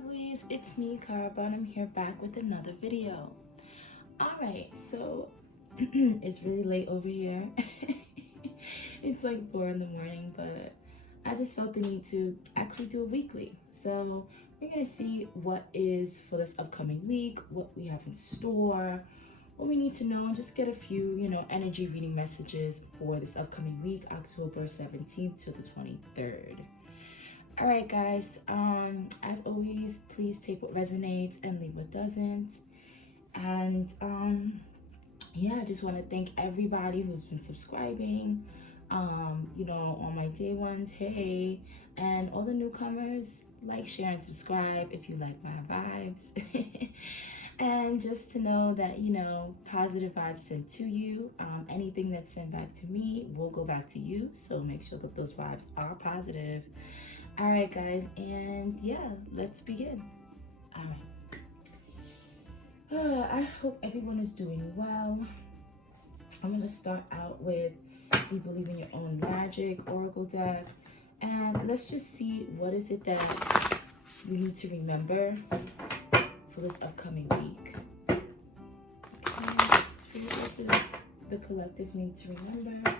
lovelies, it's me, Karaba, and I'm here back with another video. Alright, so it's really late over here. It's like 4 in the morning, but I just felt the need to actually do a weekly. So we're going to see what is for this upcoming week, what we have in store, what we need to know, and just get a few, energy reading messages for this upcoming week, October 17th to the 23rd. All right, guys, as always, please take what resonates and leave what doesn't. And I just want to thank everybody who's been subscribing, on my day ones, hey, and all the newcomers, like, share, and subscribe if you like my vibes. And just to know that, positive vibes sent to you, anything that's sent back to me will go back to you. So make sure that those vibes are positive. All right, guys, and let's begin. All right. I hope everyone is doing well. I'm going to start out with You Believe in Your Own Magic Oracle deck. And let's just see what is it that you need to remember for this upcoming week. Okay, so what does the collective need to remember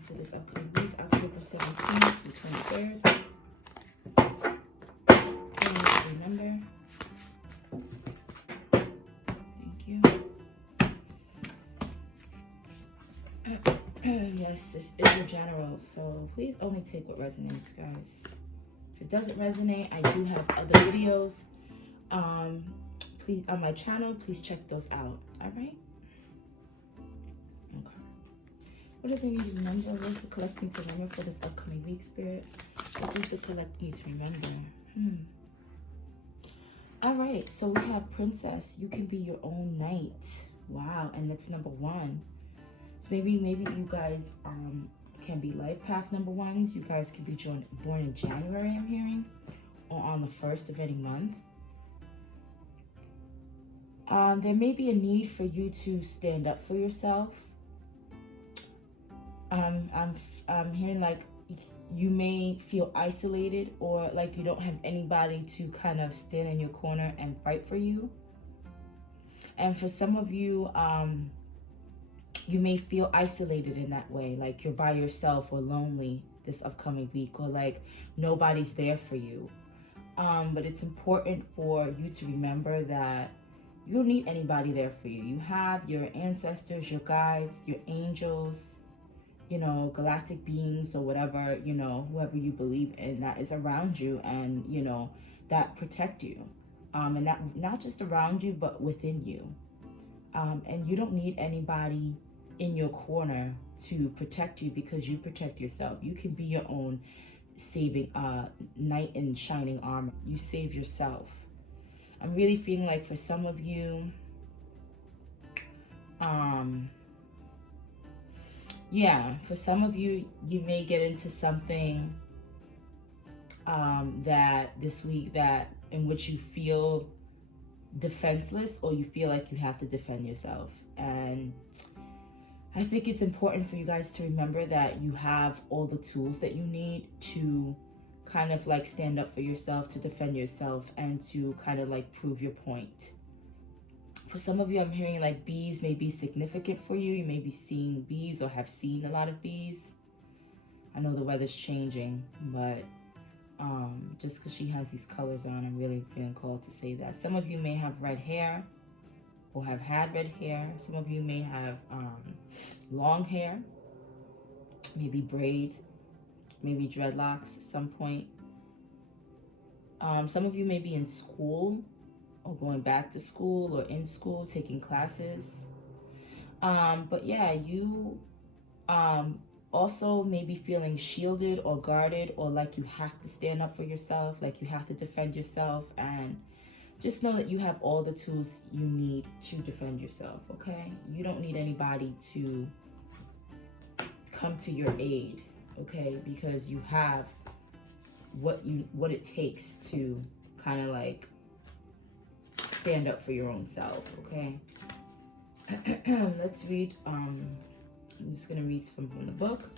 for this upcoming week, October 17th to the 23rd. Remember. Thank you. Yes, this is a general, so please only take what resonates, guys. If it doesn't resonate, I do have other videos please on my channel. Please check those out. All right. Okay. What do they need to remember? What does the collective need to remember for this upcoming week, Spirit? What does the collective need to remember? All right, so we have Princess. You can be your own knight. Wow, and that's number 1. So maybe you guys can be life path number 1s. You guys can be born in January, I'm hearing, or on the 1st of any month. There may be a need for you to stand up for yourself. I'm hearing like you may feel isolated, or like you don't have anybody to kind of stand in your corner and fight for you. And for some of you, you may feel isolated in that way, like you're by yourself or lonely this upcoming week, or like nobody's there for you. But it's important for you to remember that you don't need anybody there for you. You have your ancestors, your guides, your angels, galactic beings, or whatever, whoever you believe in, that is around you and, that protect you. And that not just around you, but within you. And you don't need anybody in your corner to protect you, because you protect yourself. You can be your own saving knight in shining armor. You save yourself. I'm really feeling like for some of you, for some of you, you may get into something that this week that in which you feel defenseless, or you feel like you have to defend yourself. And I think it's important for you guys to remember that you have all the tools that you need to kind of like stand up for yourself, to defend yourself, and to kind of like prove your point. For some of you, I'm hearing like bees may be significant for you. You may be seeing bees or have seen a lot of bees. I know the weather's changing, but just because she has these colors on, I'm really feeling called to say that. Some of you may have red hair or have had red hair. Some of you may have long hair, maybe braids, maybe dreadlocks at some point. Some of you may be in school, or going back to school, or in school taking classes. But yeah, you also may be feeling shielded or guarded, or like you have to stand up for yourself, like you have to defend yourself. And just know that you have all the tools you need to defend yourself, okay? You don't need anybody to come to your aid, okay? Because you have what it takes to kind of like stand up for your own self, okay? Let's read, I'm just gonna read from the book.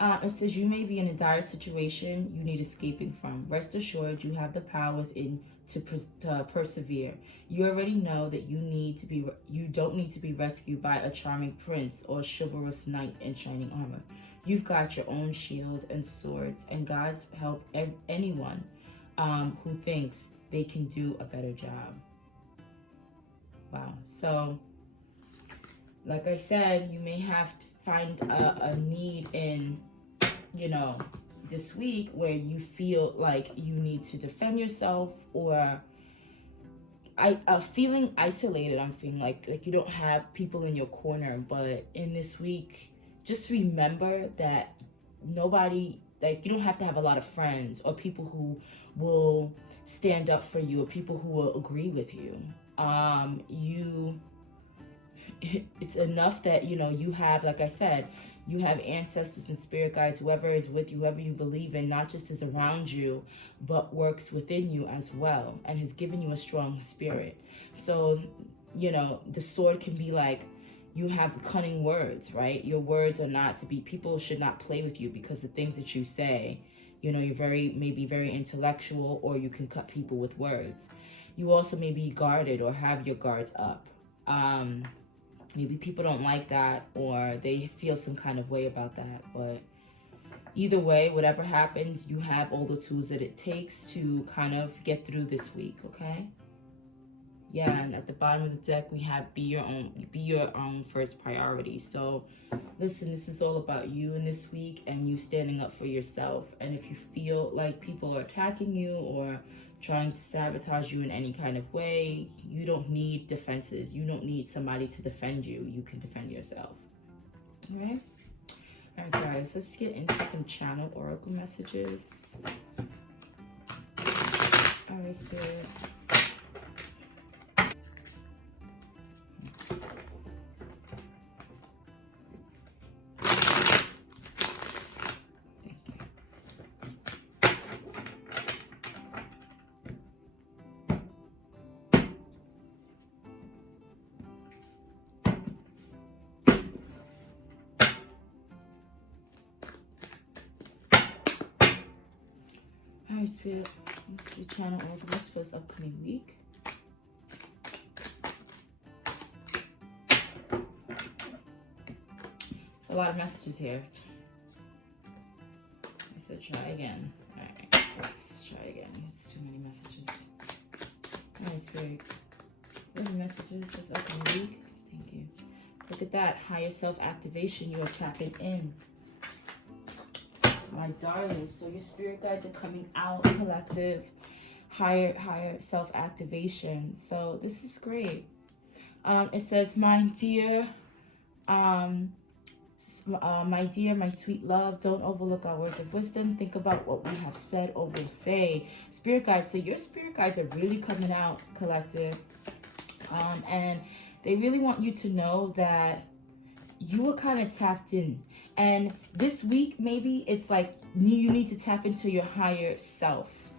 It says you may be in a dire situation you need escaping from. Rest assured, you have the power within to persevere. You already know that you don't need to be rescued by a charming prince or chivalrous knight in shining armor. You've got your own shield and swords, and God's help anyone who thinks they can do a better job. Wow. So, like I said, you may have to find a need in, this week where you feel like you need to defend yourself, or feeling isolated. I'm feeling like you don't have people in your corner. But in this week, just remember that nobody, like, you don't have to have a lot of friends or people who will stand up for you or people who will agree with you. It's enough that you have, like I said, you have ancestors and spirit guides, whoever is with you, whoever you believe in, not just is around you but works within you as well, and has given you a strong spirit. So the sword can be like, you have cunning words, right? Your words are not to be, people should not play with you, because the things that you say, you're maybe very intellectual, or you can cut people with words. You also may be guarded or have your guards up. Maybe people don't like that, or they feel some kind of way about that. But either way, whatever happens, you have all the tools that it takes to kind of get through this week, okay? Yeah, and at the bottom of the deck, we have be your own first priority. So listen, this is all about you in this week, and you standing up for yourself. And if you feel like people are attacking you or trying to sabotage you in any kind of way, you don't need defenses. You don't need somebody to defend you. You can defend yourself. All right? All right, guys, let's get into some channel oracle messages. All right, Spirit. Alright, Spirit, let's see channel oracles for this upcoming week. It's a lot of messages here. I said try again. Alright, let's try again. It's too many messages. Alright, Spirit. Any messages for this upcoming week? Thank you. Look at that. Higher self-activation. You are tapping in. My darling, so your spirit guides are coming out, collective, higher self-activation. So this is great. It says, my dear, my sweet love, don't overlook our words of wisdom. Think about what we have said or will say. Spirit guides, so your spirit guides are really coming out, collective. And they really want you to know that you are kind of tapped in. And this week, maybe it's like you need to tap into your higher self.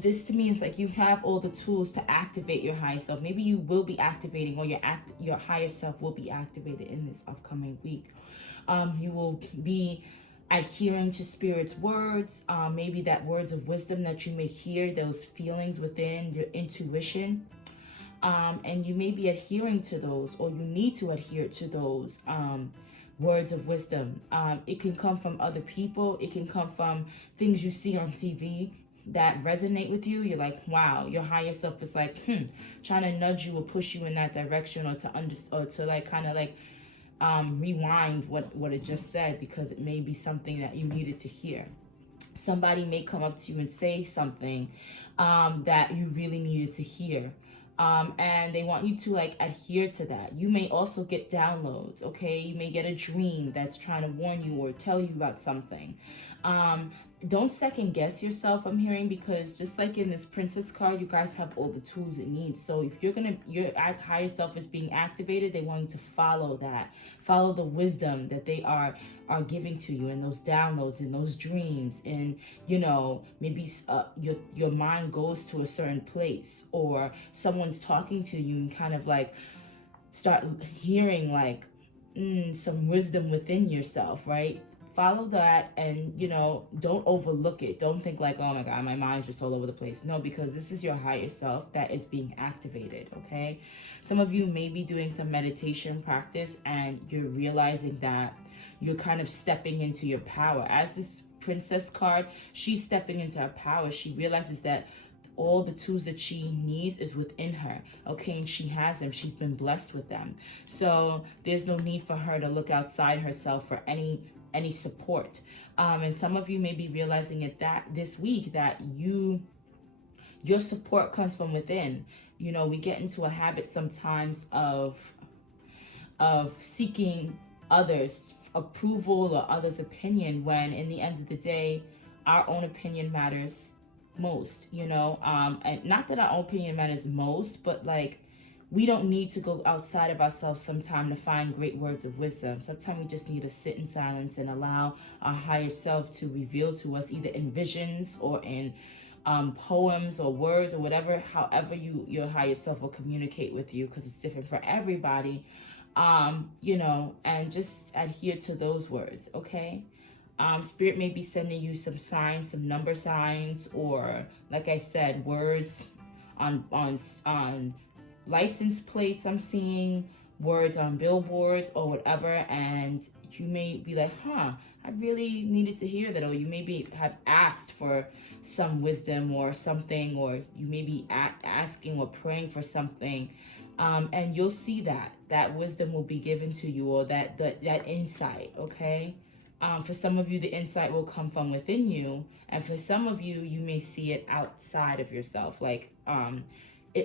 This to me is like you have all the tools to activate your higher self. Maybe you will be activating, or your higher self will be activated in this upcoming week. You will be adhering to Spirit's words, maybe that words of wisdom that you may hear, those feelings within your intuition. And you may be adhering to those, or you need to adhere to those words of wisdom. It can come from other people. It can come from things you see on TV that resonate with you. You're like, wow, your higher self is like, trying to nudge you or push you in that direction, or to like kind of like rewind what it just said, because it may be something that you needed to hear. Somebody may come up to you and say something that you really needed to hear. And they want you to like adhere to that. You may also get downloads, okay? You may get a dream that's trying to warn you or tell you about something. Don't second guess yourself, I'm hearing, because just like in this princess card, you guys have all the tools it needs. So if your higher self is being activated, they want you to follow that. Follow the wisdom that they are giving to you, and those downloads and those dreams. And maybe your mind goes to a certain place, or someone's talking to you and kind of like start hearing like some wisdom within yourself, right? follow that, and don't overlook it. Don't think like, oh my god, my mind's just all over the place. No, because this is your higher self that is being activated. Okay, some of you may be doing some meditation practice and you're realizing that you're kind of stepping into your power. As this princess card, she's stepping into her power. She realizes that all the tools that she needs is within her. Okay, and she has them. She's been blessed with them. So there's no need for her to look outside herself for any support. And some of you may be realizing it that this week that your support comes from within. We get into a habit sometimes of seeking others' approval or others' opinion, when in the end of the day, our own opinion matters most. And not that our own opinion matters most, but like, we don't need to go outside of ourselves sometime to find great words of wisdom. Sometimes we just need to sit in silence and allow our higher self to reveal to us, either in visions or in poems or words or whatever, however your higher self will communicate with you, because it's different for everybody. And just adhere to those words, okay? Spirit may be sending you some signs, some number signs, or like I said, words on license plates. I'm seeing words on billboards or whatever, and you may be like, I really needed to hear that. Or you maybe have asked for some wisdom or something, or you may be asking or praying for something. And you'll see that wisdom will be given to you, or that insight, okay? For some of you, the insight will come from within you. And for some of you, you may see it outside of yourself, like,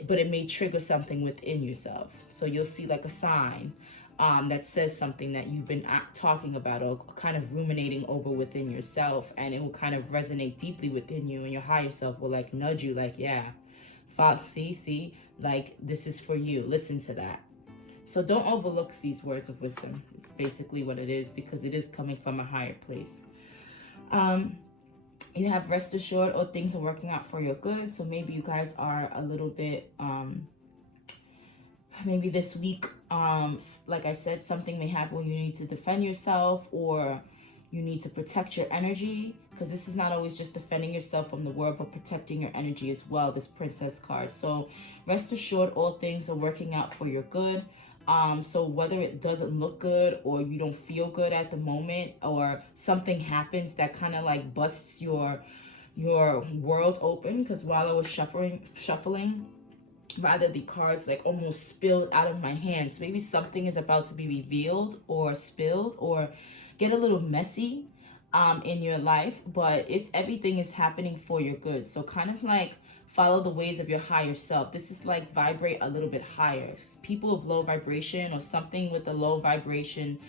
but it may trigger something within yourself. So you'll see like a sign that says something that you've been talking about or kind of ruminating over within yourself, and it will kind of resonate deeply within you, and your higher self will like nudge you like, yeah, see, like, this is for you. Listen to that. So don't overlook these words of wisdom. It's basically what it is, because it is coming from a higher place. You have rest assured, or things are working out for your good. So maybe you guys are a little bit, maybe this week, like I said, something may happen where you need to defend yourself, or you need to protect your energy, because this is not always just defending yourself from the world, but protecting your energy as well, this princess card. So rest assured, all things are working out for your good. So whether it doesn't look good, or you don't feel good at the moment, or something happens that kind of like busts your world open, because while I was shuffling, rather the cards like almost spilled out of my hands. Maybe something is about to be revealed or spilled or get a little messy in your life, but everything is happening for your good. So kind of like follow the ways of your higher self. This is like vibrate a little bit higher. People of low vibration, or something with a low vibration,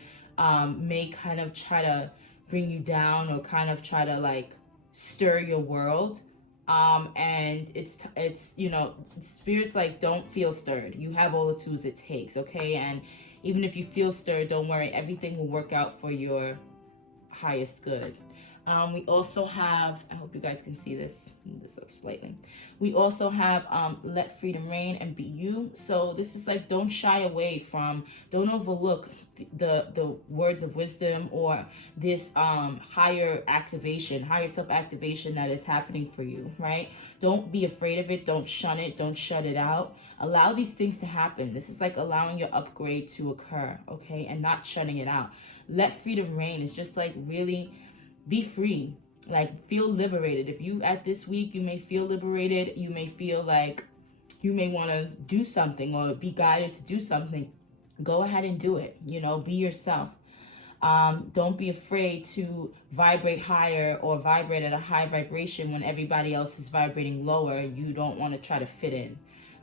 may kind of try to bring you down, or kind of try to like stir your world. And it's spirit's like, don't feel stirred. You have all the tools it takes, okay? And even if you feel stirred, don't worry, everything will work out for your highest good. We also have, I hope you guys can see this, move this up slightly. We also have let freedom reign and be you. So this is like, don't shy away from, don't overlook the words of wisdom, or this higher self activation that is happening for you, right? Don't be afraid of it. Don't shun it. Don't shut it out. Allow these things to happen. This is like allowing your upgrade to occur, okay? And not shutting it out. Let freedom reign is just like really be free, like feel liberated. If you at this week, you may feel liberated. You may feel like you may want to do something or be guided to do something. Go ahead and do it. Be yourself. Don't be afraid to vibrate higher or vibrate at a high vibration when everybody else is vibrating lower. You don't want to try to fit in.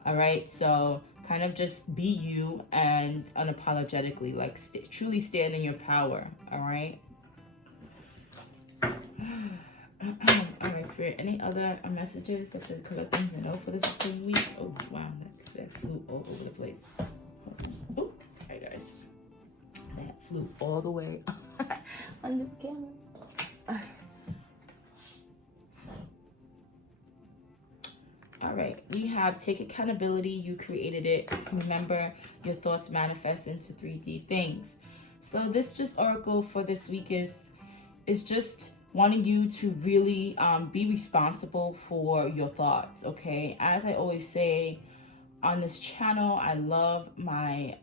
All right. So kind of just be you, and unapologetically, like truly stand in your power. All right. All right, Spirit. Any other messages, because of things I know for this whole week? Oh, wow. That flew all over the place. Oh, sorry, guys. That flew all the way under the camera. All right. We have take accountability. You created it. Remember, your thoughts manifest into 3D things. So this just oracle for this week is, it's just wanting you to really be responsible for your thoughts, okay? As I always say on this channel, I love my,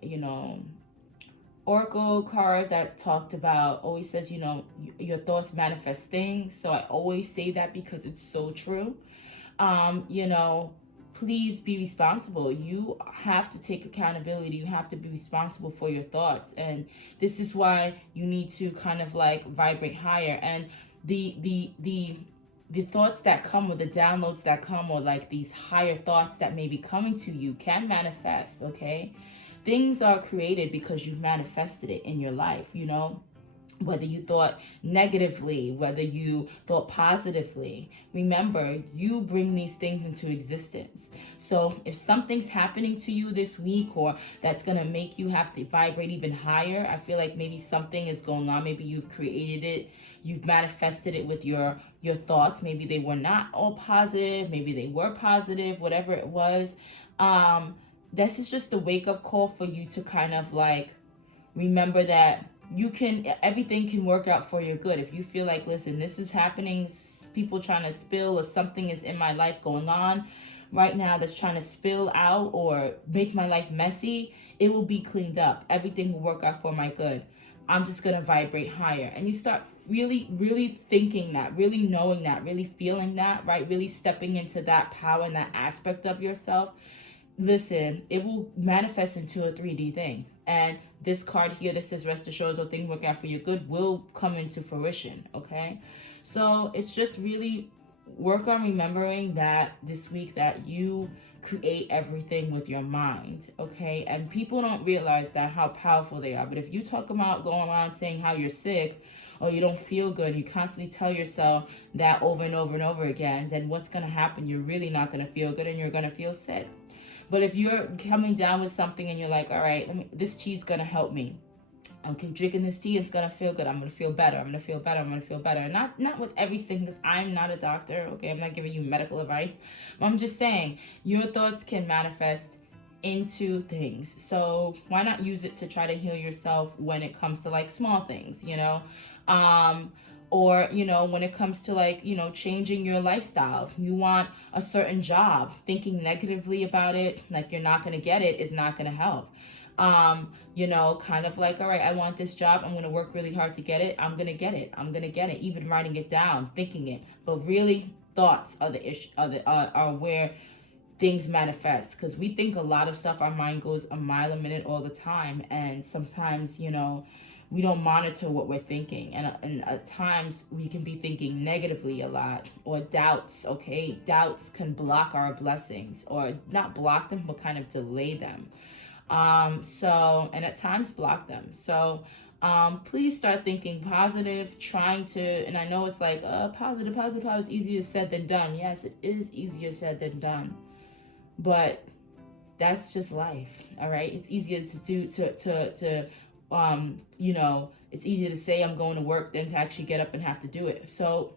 oracle card that talked about, always says, your thoughts manifest things. So I always say that because it's so true. Please be responsible. You have to take accountability. You have to be responsible for your thoughts. And this is why you need to kind of like vibrate higher. And the thoughts that come, or the downloads that come, or like these higher thoughts that may be coming to you can manifest, okay? Things are created because you've manifested it in your life, whether you thought negatively, whether you thought positively. Remember, you bring these things into existence. So if something's happening to you this week, or that's going to make you have to vibrate even higher, I feel like maybe something is going on. Maybe you've created it. You've manifested it with your thoughts. Maybe they were not all positive. Maybe they were positive, whatever it was. This is just a wake-up call for you to kind of like remember that everything can work out for your good. If you feel like, listen, this is happening, people trying to spill, or something is in my life going on right now that's trying to spill out or make my life messy, it will be cleaned up. Everything will work out for my good. I'm just going to vibrate higher. And you start really, really thinking that, really knowing that, really feeling that, right? Really stepping into that power and that aspect of yourself. Listen, it will manifest into a 3D thing. And this card here that says rest assured, so things work out for your good, will come into fruition, okay? So it's just really work on remembering that this week that you create everything with your mind, okay? And people don't realize that, how powerful they are. But if you talk about going around saying how you're sick, or you don't feel good, you constantly tell yourself that over and over and over again, then what's going to happen? You're really not going to feel good, and you're going to feel sick. But if you're coming down with something and you're like, all right, this tea is going to help me. I'm keep drinking this tea, it's going to feel good. I'm going to feel better. I'm going to feel better. I'm going to feel better. Not with every single, because I'm not a doctor, okay? I'm not giving you medical advice. But I'm just saying, your thoughts can manifest into things. So why not use it to try to heal yourself when it comes to like small things, or, when it comes to like, changing your lifestyle. If you want a certain job, thinking negatively about it, like you're not going to get it, is not going to help. Kind of like, all right, I want this job. I'm going to work really hard to get it. I'm going to get it. I'm going to get it. Even writing it down, thinking it. But really, thoughts are the issue, are where things manifest. Because we think a lot of stuff, our mind goes a mile a minute all the time. And sometimes, we don't monitor what we're thinking. And at times we can be thinking negatively a lot, or doubts, okay? Doubts can block our blessings, or not block them, but kind of delay them. And at times block them. So please start thinking positive, trying to, and I know it's like, positive, it's easier said than done. Yes, it is easier said than done. But that's just life, all right? It's easier to do, it's easier to say I'm going to work than to actually get up and have to do it. So,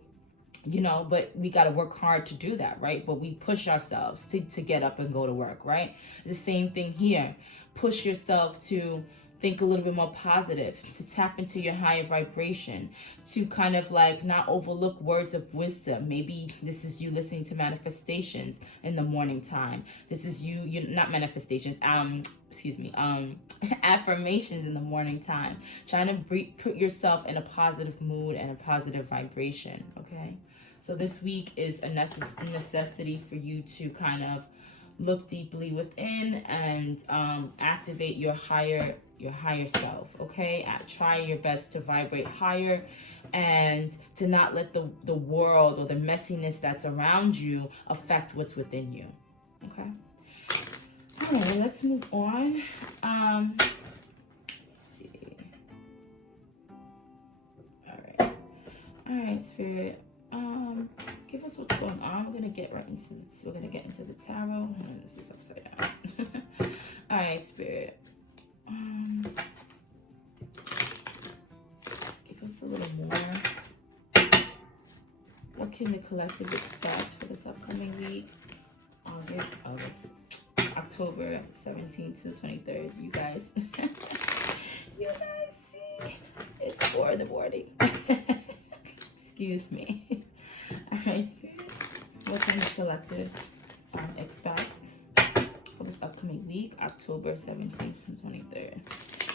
but we got to work hard to do that, right? But we push ourselves to get up and go to work, right? The same thing here. Push yourself to think a little bit more positive, to tap into your higher vibration, to kind of like not overlook words of wisdom. Maybe this is you listening to manifestations in the morning time. This is you not manifestations, affirmations in the morning time. Trying to put yourself in a positive mood and a positive vibration, okay? So this week is a necessity for you to kind of look deeply within and activate your higher self, okay? Try your best to vibrate higher and to not let the world or the messiness that's around you affect what's within you, okay? All right, let's move on. Let's see. All right, Spirit. Give us what's going on. We're gonna get into the tarot. This is upside down. All right, Spirit. Give us a little more. What can the collective expect for this upcoming week? October 17th to the 23rd. You guys, see, it's 4 in the morning. 17th and 23rd.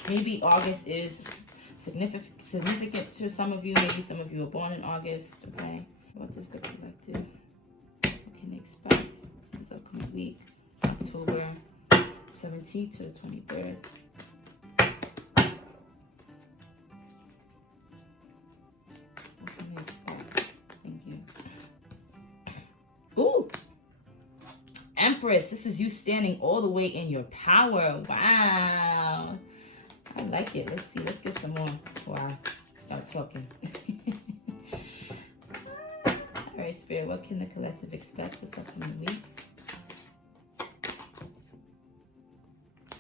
Maybe August is significant to some of you. Maybe some of you were born in August, okay? What does the collective, what can they expect this upcoming week? October 17th to the 23rd. What can they expect? Thank you. Ooh! Empress, this is you standing all the way in your power. Wow. I like it. Let's see. Let's get some more before I start talking. All right, Spirit, what can the collective expect this upcoming week?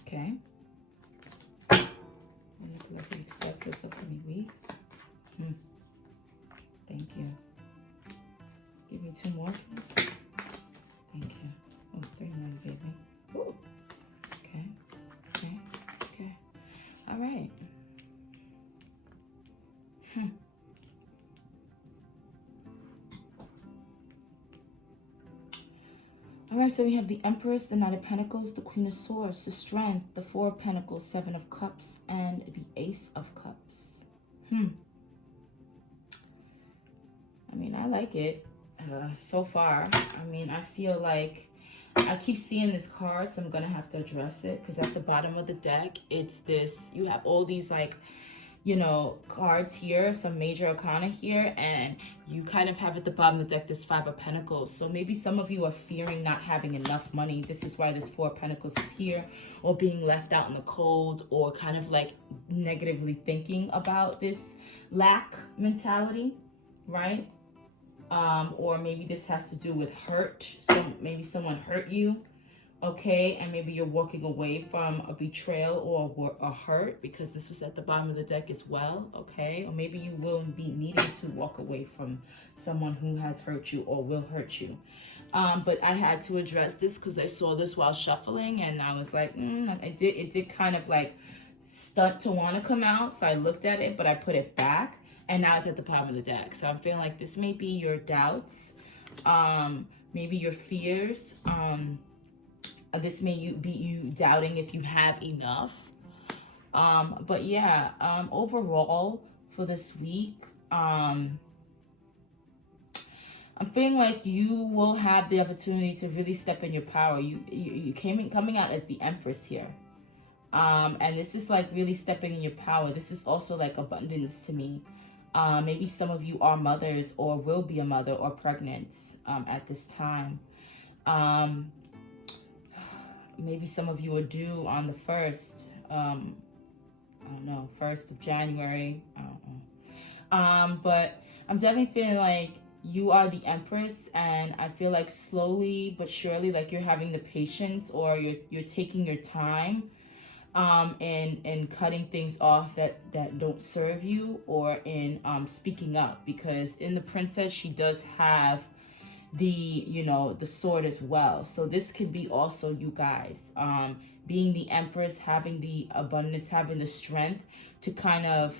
Okay. What can the collective expect this upcoming week? Thank you. Give me 2 more, please. Thank you. Oh, 3 more, baby. Ooh. Okay. Okay. Okay. All right. All right, so we have the Empress, the Knight of Pentacles, the Queen of Swords, the Strength, the 4 of Pentacles, 7 of Cups, and the Ace of Cups. I mean, I like it so far. I mean, I feel like I keep seeing this card, so I'm going to have to address it. Because at the bottom of the deck, it's this, you have all these like, you know, cards here, some major arcana here, and you kind of have at the bottom of the deck this 5 of Pentacles. So maybe some of you are fearing not having enough money. This is why this 4 of Pentacles is here, or being left out in the cold, or kind of like negatively thinking about this lack mentality, right? Or maybe this has to do with hurt. Maybe someone hurt you, okay, and maybe you're walking away from a betrayal or a hurt, because this was at the bottom of the deck as well, okay? Or maybe you will be needing to walk away from someone who has hurt you or will hurt you. But I had to address this because I saw this while shuffling, and I was like, it did kind of like stunt to want to come out, so I looked at it, but I put it back, and now it's at the bottom of the deck. So I'm feeling like this may be your doubts, maybe your fears, this may be you doubting if you have enough. But yeah, overall for this week, I'm feeling like you will have the opportunity to really step in your power. You coming out as the Empress here. And this is like really stepping in your power. This is also like abundance to me. Maybe some of you are mothers or will be a mother or pregnant at this time. Maybe some of you are due on the 1st. I don't know, 1st of January. I don't know. But I'm definitely feeling like you are the Empress, and I feel like slowly but surely, like you're having the patience, or you're taking your time in cutting things off that don't serve you, or in speaking up, because in the Princess she does have the, you know, the sword as well. So this could be also you guys being the Empress, having the abundance, having the strength to kind of,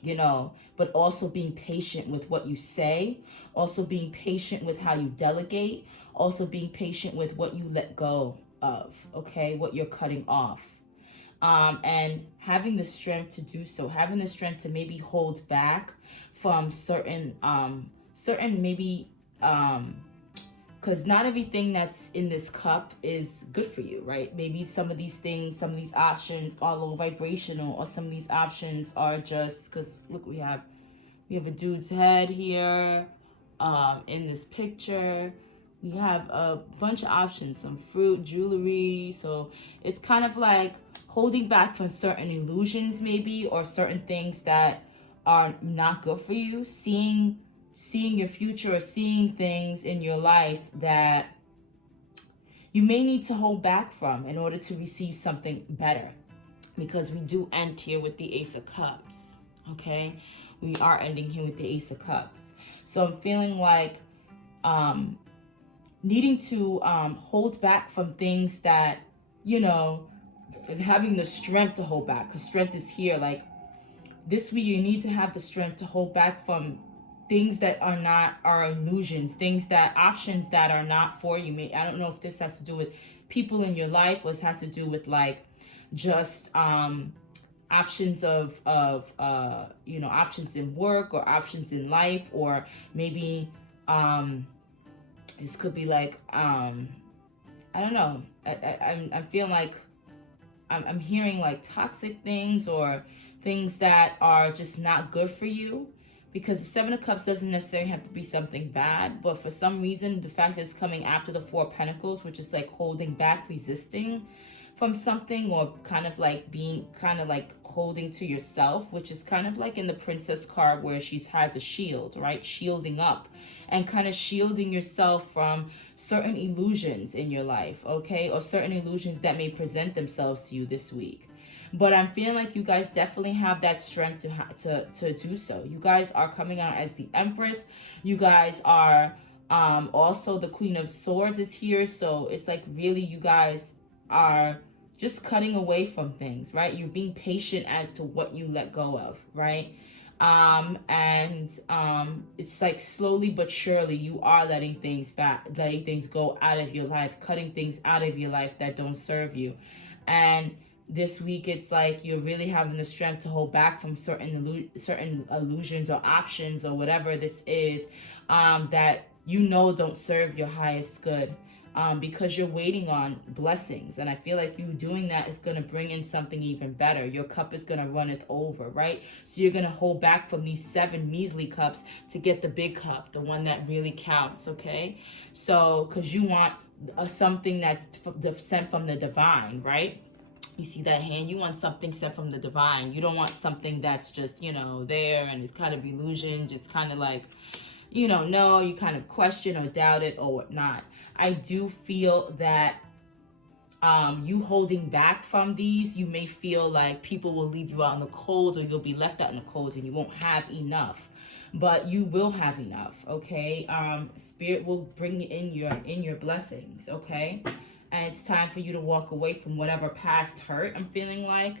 you know, but also being patient with what you say, also being patient with how you delegate, also being patient with what you let go of, okay, what you're cutting off. And having the strength to do so, having the strength to maybe hold back from certain maybe, because not everything that's in this cup is good for you, right? Maybe some of these things, some of these options are low vibrational, or some of these options are just, because look, we have a dude's head here in this picture. We have a bunch of options, some fruit, jewelry. So it's kind of like holding back from certain illusions maybe, or certain things that are not good for you, seeing your future, or seeing things in your life that you may need to hold back from in order to receive something better. Because we do end here with the Ace of Cups, okay? We are ending here with the Ace of Cups. So I'm feeling like needing to hold back from things that, you know, and having the strength to hold back, because strength is here. Like this week, you need to have the strength to hold back from things that are illusions, options that are not for you. I don't know if this has to do with people in your life, or it has to do with like just options of you know, options in work or options in life, or maybe this could be like I don't know. I'm feeling like I'm hearing like toxic things or things that are just not good for you, because the Seven of Cups doesn't necessarily have to be something bad, but for some reason the fact that it's coming after the Four of Pentacles, which is like holding back, resisting from something, or kind of like being kind of like holding to yourself, which is kind of like in the Princess card where she has a shield, right? Shielding up and kind of shielding yourself from certain illusions in your life, okay? Or certain illusions that may present themselves to you this week. But I'm feeling like you guys definitely have that strength to do so. You guys are coming out as the Empress. You guys are also the Queen of Swords is here. So it's like really you guys are just cutting away from things, right? You're being patient as to what you let go of, right? It's like slowly but surely you are letting things go out of your life, cutting things out of your life that don't serve you. And this week it's like you're really having the strength to hold back from certain illusions or options or whatever this is that you know don't serve your highest good. Because you're waiting on blessings, and I feel like you doing that is going to bring in something even better. Your cup is going to run it over, right? So you're going to hold back from these 7 measly cups to get the big cup, the one that really counts, okay? So because you want something that's sent from the divine, right? You see that hand? You want something sent from the divine. You don't want something that's just, you know, there and it's kind of illusion, just kind of like, you don't know, you kind of question or doubt it or whatnot. I do feel that you holding back from these, you may feel like people will leave you out in the cold, or you'll be left out in the cold and you won't have enough. But you will have enough, okay? Spirit will bring in your blessings, okay? And it's time for you to walk away from whatever past hurt I'm feeling like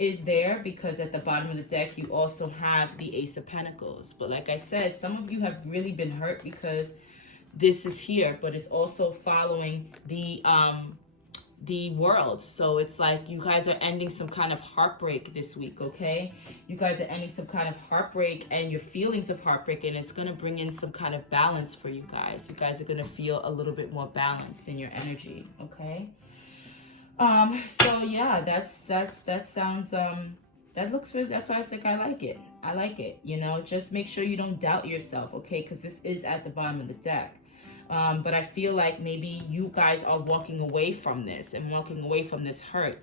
is there, because at the bottom of the deck you also have the Ace of Pentacles. But like I said, some of you have really been hurt because this is here, but it's also following the world. So it's like you guys are ending some kind of heartbreak this week, okay? You guys are ending some kind of heartbreak and your feelings of heartbreak, and it's going to bring in some kind of balance for you guys. You guys are going to feel a little bit more balanced in your energy, okay? So yeah, that sounds that looks really, that's why I was like, I like it, you know. Just make sure you don't doubt yourself, okay? Because this is at the bottom of the deck. But I feel like maybe you guys are walking away from this and walking away from this hurt.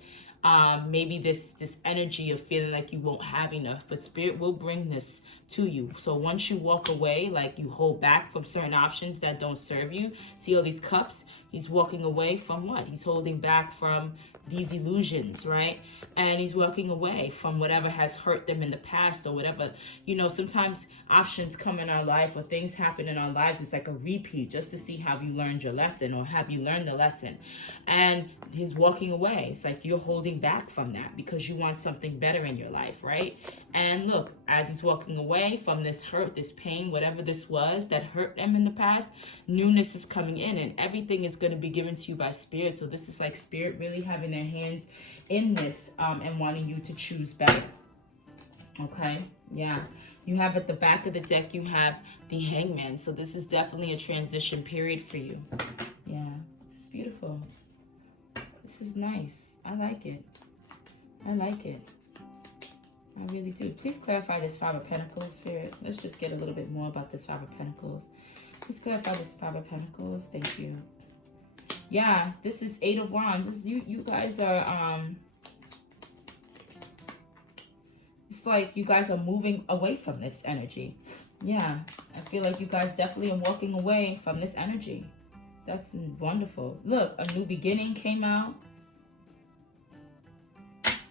Maybe this energy of feeling like you won't have enough, but Spirit will bring this to you. So once you walk away, like you hold back from certain options that don't serve you, see all these cups? He's walking away from what? He's holding back from these illusions, right? And he's walking away from whatever has hurt them in the past or whatever. You know, sometimes options come in our life or things happen in our lives. It's like a repeat just to see have you learned your lesson or have you learned the lesson. And he's walking away. It's like you're holding back from that because you want something better in your life, right? And look, as he's walking away from this hurt, this pain, whatever this was that hurt them in the past, newness is coming in and everything is going to be given to you by Spirit. So this is like Spirit really having their hands in this and wanting you to choose better. Okay, yeah. You have at the back of the deck, you have the Hangman. So this is definitely a transition period for you. Yeah, this is beautiful. This is nice. I like it. I like it. I really do. Please clarify this Five of Pentacles, Spirit. Let's just get a little bit more about this Five of Pentacles. Please clarify this Five of Pentacles. Thank you. Yeah, this is Eight of Wands. This is, you guys are, it's like you guys are moving away from this energy. Yeah, I feel like you guys definitely are walking away from this energy. That's wonderful. Look, a new beginning came out.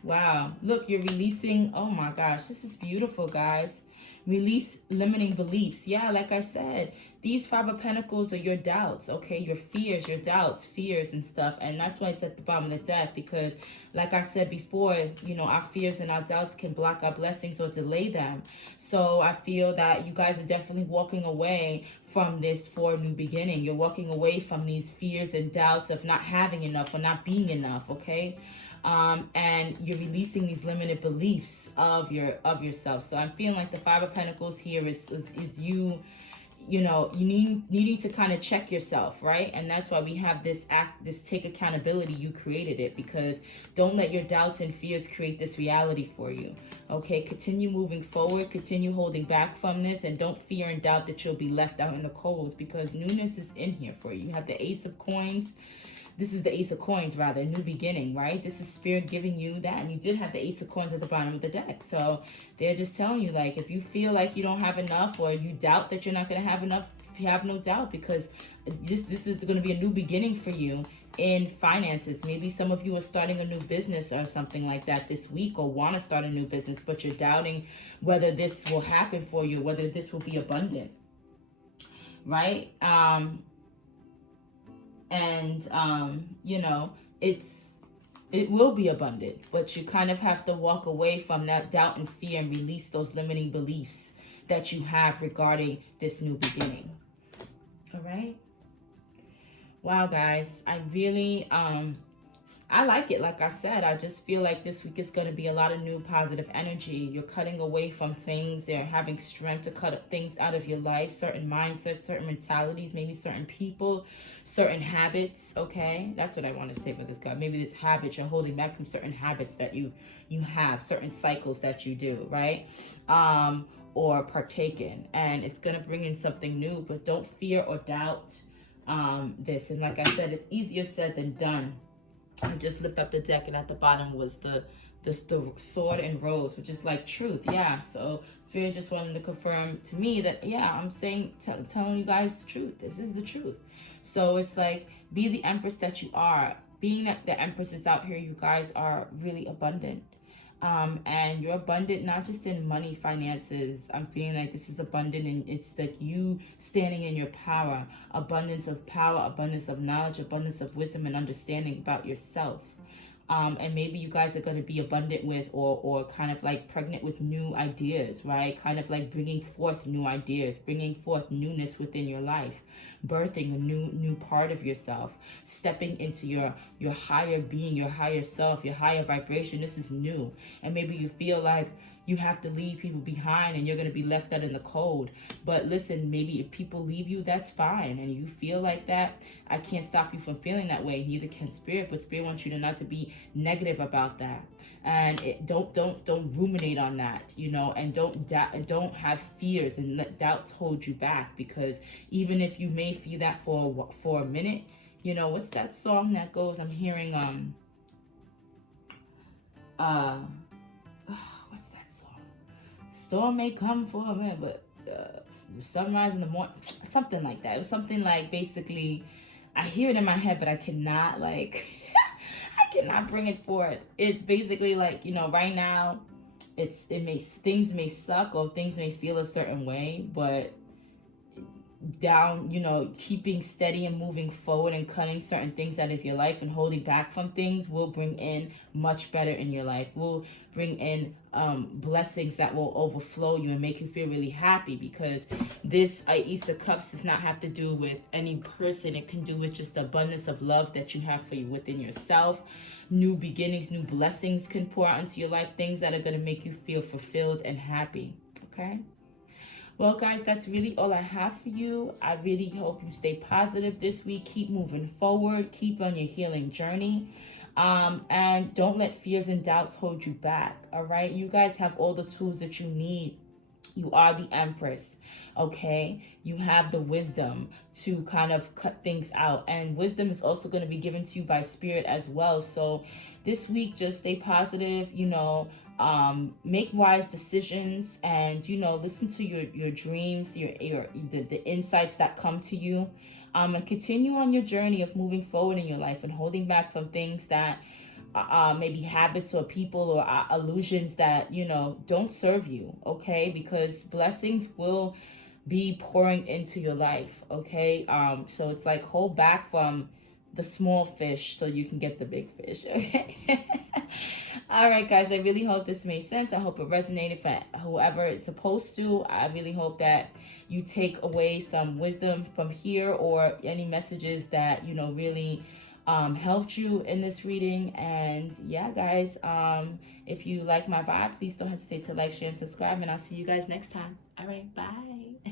Wow. Look, you're releasing. Oh my gosh, this is beautiful, guys. Release limiting beliefs. Yeah, like I said, these Five of Pentacles are your doubts, okay? Your fears, your doubts, fears and stuff. And that's why it's at the bottom of the deck, because like I said before, you know, our fears and our doubts can block our blessings or delay them. So I feel that you guys are definitely walking away from this for a new beginning. You're walking away from these fears and doubts of not having enough or not being enough, okay? and you're releasing these limited beliefs of yourself. So I'm feeling like the Five of Pentacles here is you, you know, you needing to kind of check yourself, right? And that's why we have this take accountability. You created it, because don't let your doubts and fears create this reality for you. Okay, continue moving forward, continue holding back from this, and don't fear and doubt that you'll be left out in the cold, because newness is in here for you. You have the Ace of Coins. This is the Ace of Coins, rather, new beginning, right? This is Spirit giving you that. And you did have the Ace of Coins at the bottom of the deck. So they're just telling you, like, if you feel like you don't have enough, or you doubt that you're not going to have enough, you have no doubt, because this is going to be a new beginning for you in finances. Maybe some of you are starting a new business or something like that this week, or want to start a new business, but you're doubting whether this will happen for you, whether this will be abundant, right? You know, it will be abundant, but you kind of have to walk away from that doubt and fear and release those limiting beliefs that you have regarding this new beginning. All right. Wow, guys, I really, I like it. Like I said, I just feel like this week is going to be a lot of new positive energy. You're cutting away from things. They're having strength to cut up things out of your life, certain mindsets, certain mentalities, maybe certain people, certain habits. Okay, that's what I want to say about this card. Maybe this habit, you're holding back from certain habits that you have, certain cycles that you do, right? Or partake in, and it's going to bring in something new. But don't fear or doubt this. And like I said, it's easier said than done. I just lift up the deck, and at the bottom was the sword and rose, which is like truth. Yeah, so Spirit just wanted to confirm to me that, yeah, I'm saying, telling you guys the truth. This is the truth. So it's like, be the Empress that you are. Being that the Empress is out here, you guys are really abundant. And you're abundant not just in money, finances. I'm feeling like this is abundant, and it's like you standing in your power, abundance of power, abundance of knowledge, abundance of wisdom and understanding about yourself. And maybe you guys are going to be abundant with, or kind of like pregnant with new ideas, right? Kind of like bringing forth new ideas, bringing forth newness within your life, birthing a new part of yourself, stepping into your higher being, your higher self, your higher vibration. This is new. And maybe you feel like you have to leave people behind and you're going to be left out in the cold. But listen, maybe if people leave you, that's fine. And you feel like that, I can't stop you from feeling that way. Neither can Spirit, but Spirit wants you to not to be negative about that. And don't ruminate on that, you know, and don't have fears and let doubts hold you back, because even if you may feel that for a minute, you know, what's that song that goes, I'm hearing what's that song? Storm may come for a minute, but sunrise in the morning, something like that. It was something like, basically, I hear it in my head, but I cannot like I cannot bring it forward. It's basically like, you know, right now things may suck, or things may feel a certain way, but down, you know, keeping steady and moving forward and cutting certain things out of your life and holding back from things will bring in much better in your life, will bring in blessings that will overflow you and make you feel really happy. Because this Ace of Cups does not have to do with any person. It can do with just the abundance of love that you have for you within yourself. New beginnings, new blessings can pour out into your life, things that are going to make you feel fulfilled and happy. Okay. Well, guys, that's really all I have for you. I really hope you stay positive this week. Keep moving forward. Keep on your healing journey. And don't let fears and doubts hold you back. All right? You guys have all the tools that you need. You are the Empress, okay? You have the wisdom to kind of cut things out. And wisdom is also going to be given to you by Spirit as well. So this week, just stay positive, you know, make wise decisions, and, you know, listen to your dreams, the insights that come to you, and continue on your journey of moving forward in your life and holding back from things that maybe habits or people or illusions that, you know, don't serve you, okay? Because blessings will be pouring into your life, okay? So it's like, hold back from the small fish so you can get the big fish, okay? All right, guys, I really hope this made sense. I hope it resonated for whoever it's supposed to. I really hope that you take away some wisdom from here, or any messages that, you know, really helped you in this reading. And yeah, guys, if you like my vibe, please don't hesitate to like, share, and subscribe, and I'll see you guys next time. All right, bye.